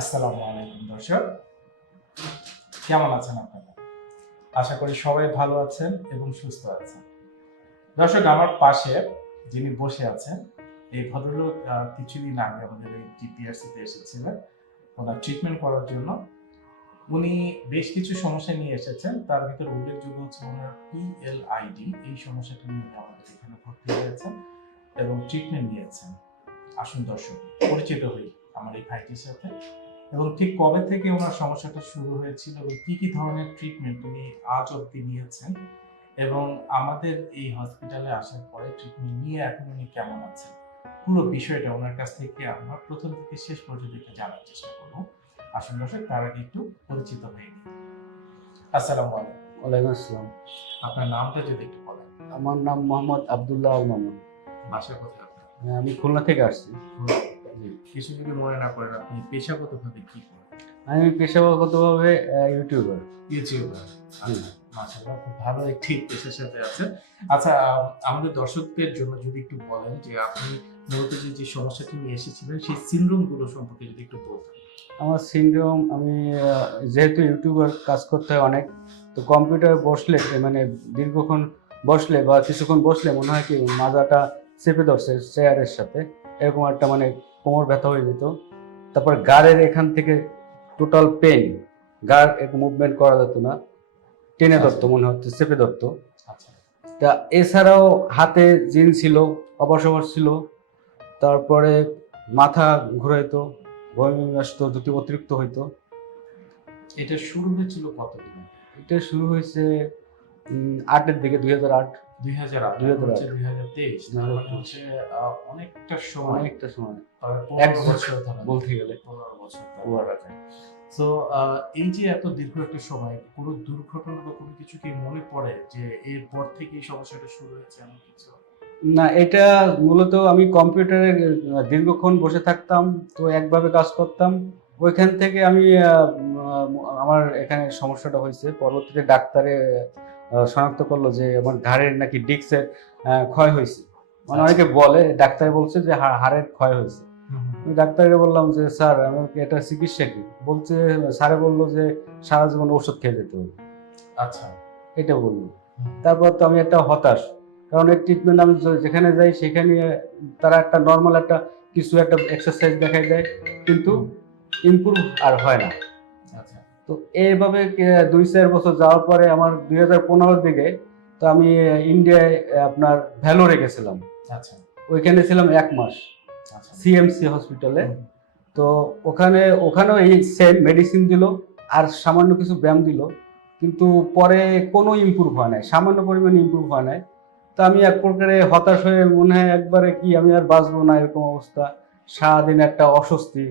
আসসালামু আলাইকুম, দর্শক। কেমন আছেন আপনারা? আশা করি সবাই ভালো আছেন এবং সুস্থ আছেন। দর্শক, আমার পাশে যিনি বসে আছেন, এই ভদ্রলোক কিছুদিন আগে আমাদের এই টিপিআরসিতে এসেছিলেন। ওনার ট্রিটমেন্ট করার জন্য। উনি বেশ কিছু সমস্যা নিয়ে এসেছেন। তার ভিতরে উল্লেখযোগ্য হচ্ছে ওনার পিএলআইডি এই সমস্যাটা নিয়ে আমাদের এখানে ভর্তি হয়েছেন এবং ট্রিটমেন্ট নিয়েছেন। আসুন দর্শক, পরিচিত হই আমার এই ভাইটির সাথে। এবং ঠিক কবে থেকে ওনার সমস্যাটা শুরু হয়েছিল এবং কি কি ধরনের ট্রিটমেন্ট উনি আজ অব্দি নিয়েছেন এবং আমাদের এই হসপিটালে আসার পরে ট্রিটমেন্ট নিয়ে এখন উনি কেমন আছেন? পুরো বিষয়টা ওনার কাছ থেকে আমরা প্রথম থেকে শেষ পর্যন্ত একটু জানার চেষ্টা করব। আসুন দর্শক তার আগে একটু পরিচিত হয়ে নিই আসসালামু আলাইকুম। ওয়ালাইকুম আসসালাম। আপনার নামটা যদি একটু বলেন। আমার নাম মোহাম্মদ আবদুল্লাহ আল মামুন। বাসা কোথায় আপনার? হ্যাঁ, আমি খুলনা থেকে আসছি। কিছু যদি মনে না করেন আপনি পেশাগতভাবে কি করেন? আমি পেশাগতভাবে ইউটিউবার। ইউটিউবার। মাশাআল্লাহ খুব ভালো একটি পেশার সাথে আছেন। আচ্ছা আমাদের দর্শকদের জন্য যদি একটু বলেন যে আপনি মূলত যে যে সমস্যাটি নিয়ে এসেছিলেন সেই সিনড্রোমগুলো সম্পর্কে যদি একটু বলতেন। আমার সিনড্রোম আমি যেহেতু ইউটিউবার কাজ করতে হয় অনেক তো কম্পিউটারে বসলে মানে দীর্ঘক্ষণ বসলে বা কিছুক্ষণ বসলে মনে হয় কি মাজাটা চেপে ধরছে চেয়ারের সাথে। এরকম একটা মানে কোমর ব্যথা হয়ে যেত। তারপর গাড়ের এখান থেকে টোটাল পেন গাড় মুভমেন্ট করা যেত না। টেনে ধরতো মনে হচ্ছে চেপে ধরতো। আচ্ছা। তা এছাড়াও হাতে জিন ছিল অবসর ছিল তারপরে মাথা ঘুরাইতো বমি আসতো দুটি অতিরিক্ত হইতো। এটা শুরু হয়েছিল কতদিন? এটা শুরু হয়েছে আটের দিকে দুই হাজার আট। দুই হাজার 2008 দুই হাজার তেইশ হচ্ছে অনেকটা সময়। অনেকটা সময়। এক বছর বলতে গেলে। পনেরো বছর ও তো এই যে এত দীর্ঘ একটা সময় কোনো দুর্ঘটনা বা কোনো কিছু কি মনে পড়ে যে এরপর থেকে এই সমস্যাটা শুরু হয়েছে এমন কিছু? না এটা মূলত আমি কম্পিউটারে দীর্ঘক্ষণ বসে থাকতাম তো একভাবে কাজ করতাম। ওইখান থেকে আমি আমার এখানে সমস্যাটা হয়েছে। পরবর্তীতে ডাক্তারে শনাক্ত করল যে আমার ঘাড়ের নাকি ডিস্কের ক্ষয় হয়েছে। মানে অনেকে বলে ডাক্তার বলছে যে হাড়ের ক্ষয় হয়েছে। আমি ডাক্তারকে বললাম যে স্যার আমাকে এটা চিকিৎসা কি? বলছে স্যারে বলল যে সারা জীবন ওষুধ খেয়ে যেতে হবে। আচ্ছা। এটা বলল। তারপর তো আমি একটা হতাশ কারণ এই ট্রিটমেন্ট আমি যেখানে যাই সেখানে তারা একটা নর্মাল একটা কিছু একটা এক্সারসাইজ দেখায় দেয় কিন্তু ইমপ্রুভ আর হয় না। তো এইভাবে দুই চার বছর যাওয়ার পরে আমার দুই হাজার পনেরোর দিকে তো আমি ইন্ডিয়ায় আপনার ভ্যালোরে গেছিলাম। আচ্ছা। ওইখানে ছিলাম এক মাস। আচ্ছা। সিএমসি হসপিটালে। তো ওখানে ওখানেও এই সেম মেডিসিন দিল আর সামান্য কিছু ব্যায়াম দিল। কিন্তু পরে কোনো ইমপ্রুভ হয় নাই সামান্য পরিমাণে ইমপ্রুভ হয় নাই। তো আমি এক প্রকারে হতাশ হয়ে মনে হয় একবারে কি আমি আর বাঁচবো না এরকম অবস্থা। সারাদিন একটা অস্বস্তি।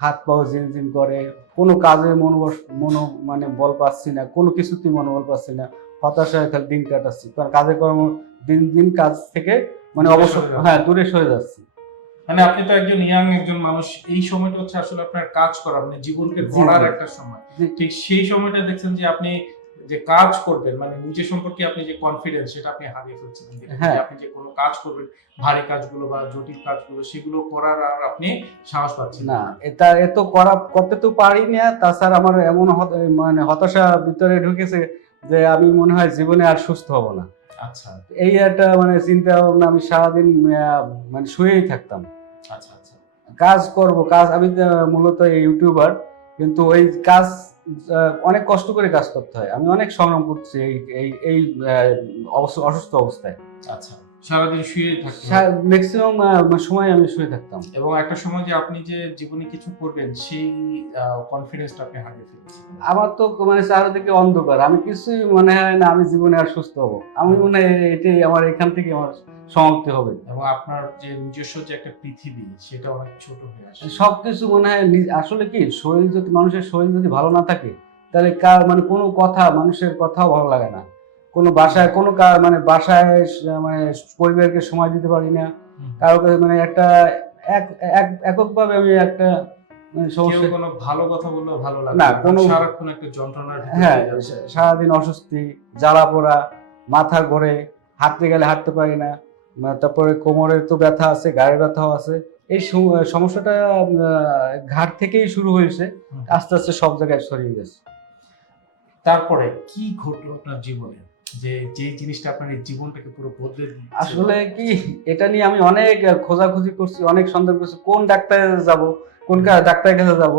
হাত পাও জিন করে কোনো কাজে মনোবস মনো মানে বল পাচ্ছি না কোনো কিছুতেই মনোবল পাচ্ছি না হতাশায় খালি দিন কাটাচ্ছি কারণ কাজে কর্ম দিন দিন কাজ থেকে মানে দূরে অবশ্য সরে যাচ্ছি। হ্যাঁ দূরে সরে যাচ্ছি। মানে আপনি তো একজন ইয়াং একজন মানুষ এই সময়টা হচ্ছে আসলে আপনার কাজ করা মানে জীবনকে গড়ার একটা সময়। ঠিক সেই সময়টা দেখছেন যে আপনি যে কাজ করবেন মানে নিজের সম্পর্কে আপনি যে কনফিডেন্স সেটা আপনি হারিয়ে ফেলছেন যে হ্যাঁ। আপনি যে কোনো কাজ করবেন ভারী কাজগুলো বা জটিল কাজগুলো সেগুলো করার আর আপনি সাহস পাচ্ছেন না। এটা এত করা করতে তো পারি না তাছাড়া আমার এমন হত- মানে হতাশা ভিতরে ঢুকেছে যে আমি মনে হয় জীবনে আর সুস্থ হব না। আচ্ছা। এই একটা মানে চিন্তা ভাবনা আমি সারাদিন মানে শুয়েই থাকতাম। আচ্ছা আচ্ছা। কাজ করব কাজ আমি মূলত ইউটিউবার কিন্তু ওই কাজ অনেক কষ্ট করে কাজ করতে হয়। আমি অনেক সংগ্রাম করছি এই এই এই অসুস্থ অবস্থায়। আচ্ছা। সারাদিন শুয়ে থাকতে ম্যাক্সিমাম সময় আমি শুয়ে থাকতাম। এবং একটা সময় যে আপনি যে জীবনে কিছু করবেন সেই কনফিডেন্সটা আপনি হারিয়ে ফেলেছেন। আমার তো মানে চারিদিকে অন্ধকার। আমি কিছুই মনে হয় না আমি জীবনে আর সুস্থ হব। আমি মনে হয় এটাই আমার এখান থেকে আমার সমাপ্তি হবে। এবং আপনার যে নিজস্ব যে একটা পৃথিবী সেটা অনেক ছোট হয়ে আসে। সবকিছু মনে হয় আসলে কি শরীর যদি মানুষের শরীর যদি ভালো না থাকে তাহলে কার মানে কোনো কথা মানুষের কথাও ভালো লাগে না। কোনো বাসায় কোনো মানে বাসায় মানে পরিবারকে সময় দিতে পারি না। কারও মানে একটা এক এক- এককভাবে আমি একটা মানে সমস্যা কোনো ভালো কথা বললেও ভালো লাগে না, না। কোনো- সারাক্ষণ একটা যন্ত্রণার হ্যাঁ সারাদিন অস্বস্তি জ্বালা পোড়া মাথা ঘোরে হাঁটতে গেলে হাঁটতে পারি না। তারপরে কোমরের তো ব্যথা আছে গায়ের ব্যথাও আছে। এই সম- সমস্যাটা ঘাট থেকেই শুরু হয়েছে। আস্তে আস্তে সব জায়গায় ছড়িয়ে গেছে। তারপরে কি ঘটলো আপনার জীবনে? যে যে জিনিসটা আপনার এই জীবনটাকে পুরো বদলে? আসলে কি এটা নিয়ে আমি অনেক খোঁজাখুঁজি করছি অনেক সন্দেহ করছি কোন ডাক্তারে যাব কোন ডাক্তারের কাছে যাব।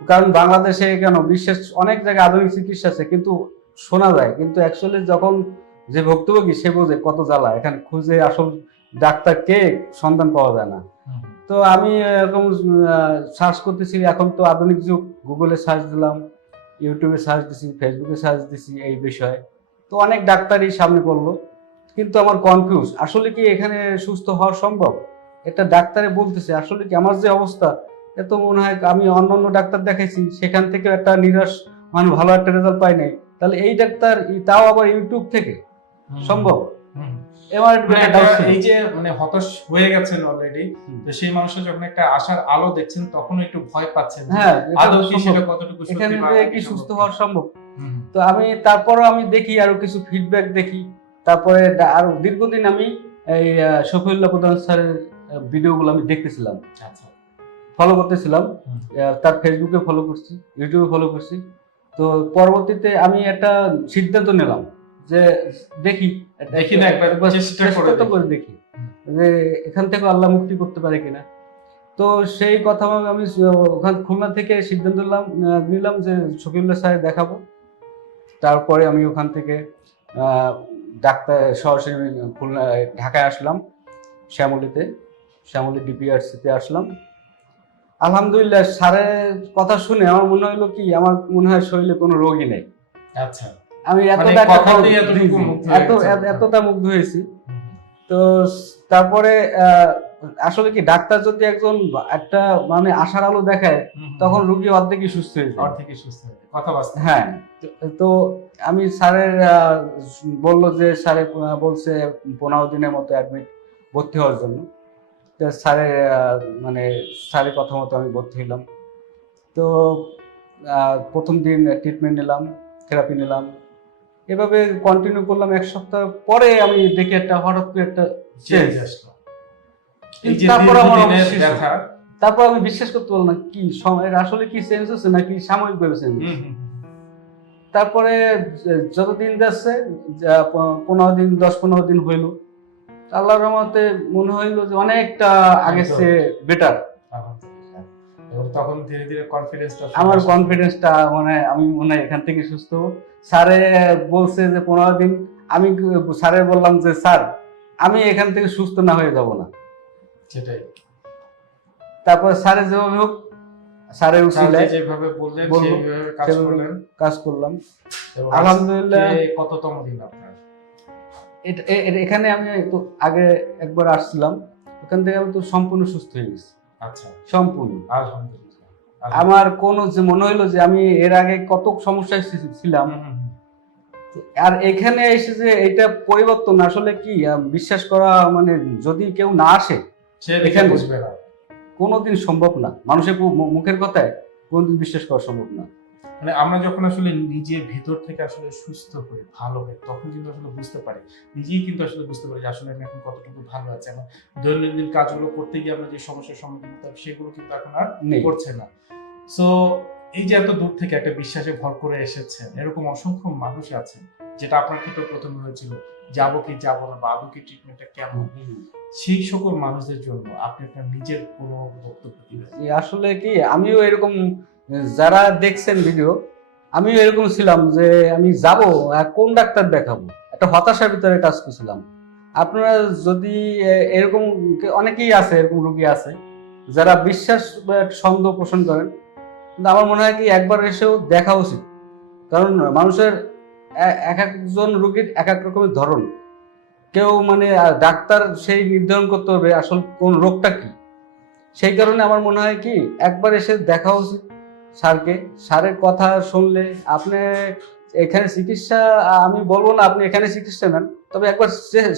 কারণ বাংলাদেশে কেন বিশেষ অনেক জায়গায় আধুনিক চিকিৎসা আছে কিন্তু শোনা যায় কিন্তু অ্যাকচুয়ালি যখন যে ভুক্তভোগী সে বোঝে কত জ্বালা এখানে খুঁজে আসল ডাক্তার কে সন্ধান পাওয়া যায় না। তো আমি এরকম সার্চ করতেছি এখন তো আধুনিক যুগ গুগলে সার্চ দিলাম ইউটিউবে সার্চ দিছি ফেসবুকে সার্চ দিছি এই বিষয়ে। তো অনেক ডাক্তারই সামনে পড়ল কিন্তু আমার কনফিউজ আসলে কি এখানে সুস্থ হওয়া সম্ভব? এটা ডাক্তারে বলতেছে আসলে কি আমার যে অবস্থা এত মনে হয় আমি অন্য অন্য ডাক্তার দেখাইছি সেখান থেকে একটা নিরাশ মানে ভালো একটা রেজাল্ট পাই নাই। তাহলে এই ডাক্তার তাও আবার ইউটিউব থেকে? সম্ভব। এবার মানে। এই যে মানে হতাশ হয়ে গেছেন অলরেডি তো সেই মানুষটা যখন একটা আশার আলো দেখছেন তখন একটু ভয় পাচ্ছেন হ্যাঁ আদৌ কি সেটা কতটুকু সত্যি কি সুস্থ হওয়া সম্ভব? তো আমি তারপরও আমি দেখি আরও কিছু ফিডব্যাক দেখি। তারপরে আরও দীর্ঘদিন আমি এই শফিউল্লাহ প্রধান স্যারের ভিডিওগুলো আমি দেখতেছিলাম। আচ্ছা। ফলো করতেছিলাম। তার ফেসবুকে ফলো করছি ইউটিউবে ফলো করছি। তো পরবর্তীতে আমি একটা সিদ্ধান্ত নিলাম যে দেখি দেখি না একবার চেষ্টা করে দেখি। যে এখান থেকে আল্লাহ মুক্তি করতে পারে কিনা। তো সেই কথা ভাবে আমি ওখান খুলনা থেকে সিদ্ধান্ত নিলাম নিলাম যে শফিউল্লাহ স্যার দেখাবো। তারপরে আমি ওখান থেকে ডাক্তার সরাসরি খুলনা ঢাকায় আসলাম শ্যামলীতে শ্যামলী ডিপিআরসিতে আসলাম। আলহামদুলিল্লাহ স্যারের কথা শুনে আমার মনে হলো কি আমার মনে হয় শরীরে কোনো রোগই নেই। আচ্ছা। আমি মানে এতটা এতটা মুগ্ধ হয়েছি। তো তারপরে আহ, আসলে কি ডাক্তার যদি একজন একটা মানে আশার আলো দেখায় তখন রুগী অর্ধেকই সুস্থ হয়ে যায়। অর্ধেকই সুস্থ হয়ে। কথা বাস্তব হ্যাঁ। তো- আমি স্যারের বলল যে স্যারে বলছে পনেরো দিনের মতো অ্যাডমিট ভর্তি হওয়ার জন্য। তো স্যারের মানে স্যারের কথা মতো আমি ভর্তি হলাম তো প্রথম দিন ট্রিটমেন্ট নিলাম থেরাপি নিলাম। এভাবে কন্টিনিউ করলাম এক সপ্তাহ পরে আমি দেখি একটা হঠাৎ করে একটা চেঞ্জ। আসলো। তারপর আমার ব্যথা তারপর আমি বিশ্বাস করতে পারলাম না কি সম- এর আসলে কি চেঞ্জ হচ্ছে নাকি সাময়িকভাবে চেঞ্জ হুম, হুম, হুম। তারপরে যে- যত দিন যাচ্ছে পনেরো দিন দশ পনেরো দিন হইল। আল্লাহর রহমতে মনে হইল যে অনেকটা আগের। চেয়ে বেটার তখন ধীরে ধীরে কনফিডেন্সটা আমার কনফিডেন্সটা মানে আমি মনে হয় এখান থেকে সুস্থ। স্যারে বলছে যে পনেরো দিন আমি স্যারে বললাম যে স্যার আমি এখান থেকে সুস্থ না হয়ে যাব না। সেটাই। তারপর স্যারে যেভাবে হোক স্যারের স্যার যেভাবে বললেন বলল, সেইভাবে কাজ করলেন। কাজ করলাম। আলহামদুলিল্লাহ। কততম দিন আপনার? এখানে আমি তো আগে একবার আসছিলাম। ওখান থেকে আমি তো সম্পূর্ণ সুস্থ হয়ে গেছি। আচ্ছা। সম্পূর্ণ। আলহামদুলিল্লাহ। আমার কোনো যে মনে হলো যে আমি এর আগে কত সমস্যায় ছিলাম। আর এখানে এসে যে এটা পরিবর্তন আসলে কি বিশ্বাস করা মানে যদি কেউ না আসে সে দেখে এখানে- বুঝবে না। কোনোদিন সম্ভব না। মানুষের মুখের কথায় কোনোদিন বিশ্বাস করা সম্ভব না। মানে আমরা যখন আসলে নিজের ভিতর থেকে আসলে সুস্থ হই ভালো হই তখন কিন্তু আসলে বুঝতে পারি। নিজেই কিন্তু আসলে বুঝতে পারি যে আসলে আমি এখন কতটুকু ভালো আছে। এখন দৈনন্দিন কাজগুলো করতে গিয়ে আমরা যে সমস্যার সম্মুখীন হতাম সেগুলো কিন্তু এখন আর করছে না। সো এই যে এত দূর থেকে একটা বিশ্বাসে ভর করে এসেছেন এরকম অসংখ্য মানুষ আছে যেটা আপনার ক্ষেত্রে প্রথমে হয়েছিল। যাব কি যাব না বা আদৌ কি ট্রিটমেন্টটা কেমন সেই সকল মানুষদের জন্য আপনি আপনার নিজের কোনো বক্তব্য দিবেন। আসলে কি আমিও এরকম যারা দেখছেন ভিডিও আমিও এরকম ছিলাম যে আমি যাব কোন ডাক্তার দেখাবো? একটা হতাশার ভিতরে কাজ করছিলাম। আপনারা যদি এরকম অনেকেই আছে এরকম রুগী আছে যারা বিশ্বাস সন্দেহ পোষণ করেন কিন্তু আমার মনে হয় কি একবার এসেও দেখা উচিত। কারণ মানুষের এক একজন রোগীর এক এক রকমের ধরন। কেউ মানে ডাক্তার সেই নির্ধারণ করতে হবে আসল কোন রোগটা কি। সেই কারণে আমার মনে হয় কি একবার এসে দেখা উচিত স্যারকে। স্যারের কথা শুনলে আপনি এখানে চিকিৎসা আমি বলব না আপনি এখানে চিকিৎসা নেন তবে একবার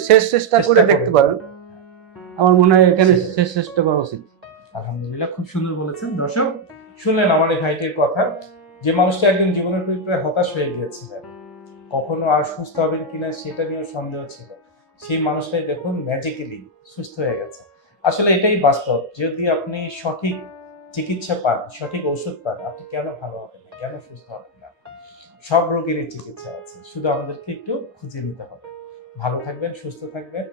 শেষ চেষ্টা করে দেখতে পারেন। আমার মনে হয় এখানে শেষ চেষ্টা করা উচিত। আলহামদুলিল্লাহ খুব সুন্দর বলেছেন। দর্শক শুনলেন আমার এই ভাইটির কথা। যে মানুষটা একদিন জীবনের প্রতি প্রায় হতাশ হয়ে গিয়েছিলেন। কখনো আর সুস্থ হবেন কিনা সেটা নিয়েও সন্দেহ ছিল। সেই মানুষটাই দেখুন ম্যাজিক্যালি সুস্থ হয়ে গেছে। আসলে এটাই বাস্তব, যদি আপনি সঠিক চিকিৎসা পান, সঠিক ওষুধ পান, আপনি কেন ভালো হবেন না, কেন সুস্থ হবেন না? সব রোগেরই চিকিৎসা আছে, শুধু আমাদেরকে একটু খুঁজে নিতে হবে। ভালো থাকবেন, সুস্থ থাকবেন,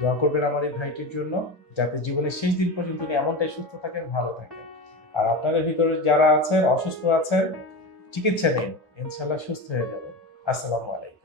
দোয়া করবেন আমার এই ভাইটির জন্য, যাতে জীবনের শেষ দিন পর্যন্ত উনি এমনটাই সুস্থ থাকেন, ভালো থাকেন। আর আপনাদের ভিতরে যারা আছেন, অসুস্থ আছেন, চিকিৎসা নিন ইনশাল্লাহ সুস্থ হয়ে যাবেন আসসালামু আলাইকুম।